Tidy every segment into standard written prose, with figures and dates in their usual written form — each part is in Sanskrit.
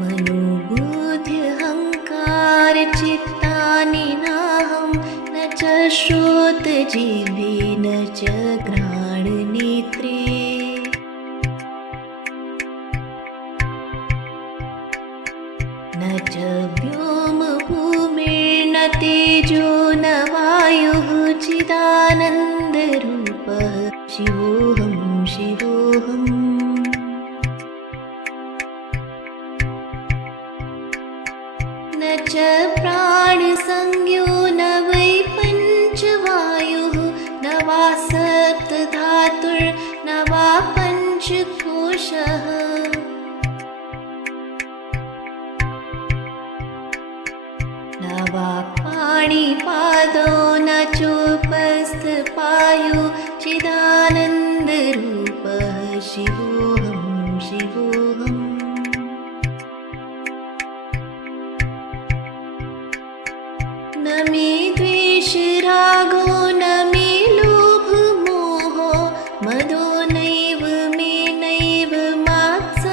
मनोबुद्ध्यहङ्कारचित्तानि नाहं न च श्रोत्रजिह्वे न च घ्राणनेत्रे न च व्योमभूमिर्न तेजो न वायुः चिदानन्दरूपः शिवोऽहं शिवोऽहम् न च प्राणसंज्ञो न वै पञ्चवायुः न वा सप्तधातुर्न वा पञ्चकोशः न वा पाणिपादो न चोपस्थपायो चिदानन्दरूपः शिवोऽहं शिवोऽहम् न मे द्वेषरागो न मे लोभमोहो मदो नैव मे नैव मात्सर्यभावः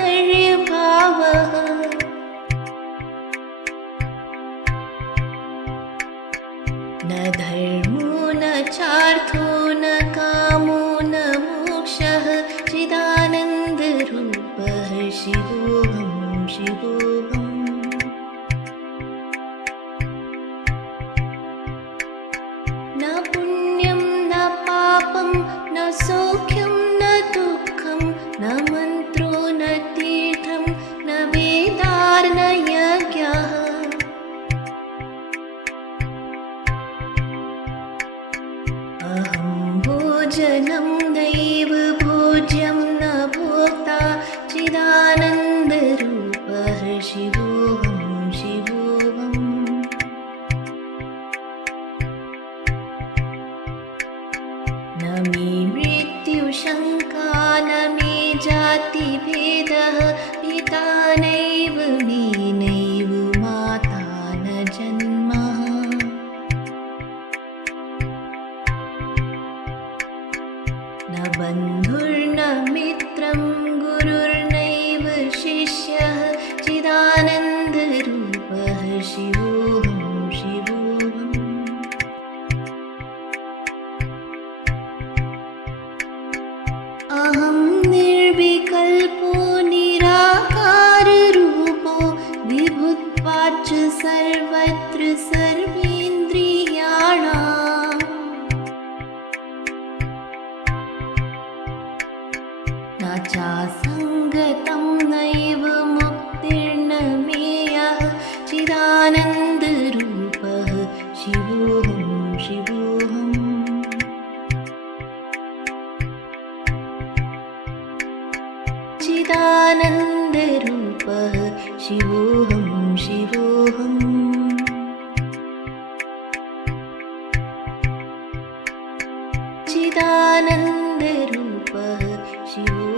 न धर्मो न चार्थो न कामो न मोक्षः चिदानन्दरूपः शिवोऽहं शिवोऽहम् न पुण्यं न पापं न सौख्यं न दुःखं न मन्त्रो न तीर्थं न वेदार्न यज्ञः अहं भोजनं नैव भोज्यं न भोक्ता चिदानन्दरूपः शिवोऽहं शिवोऽहम् न मे मृत्युशङ्का न मे जातिभेदः पिता नैव मे नैव माता न जन्मः न बन्धुर्न मित्रं गुरुर्नैव शिष्यः चिदानन्दरूपः शिवोऽहं शिवोऽहम् अहं निर्विकल्पो निराकाररूपो विभुत्वाच्च सर्वत्र सर्वेन्द्रियाणाम् न चासङ्गतं नैव मुक्तिर्न मेयः चिदानन्दरूपः शिवोऽहं शिवोऽहम् चिदानन्दरूपः शिवोऽहं शिवोऽहम् चिदानन्दरूपः शिवोऽहम्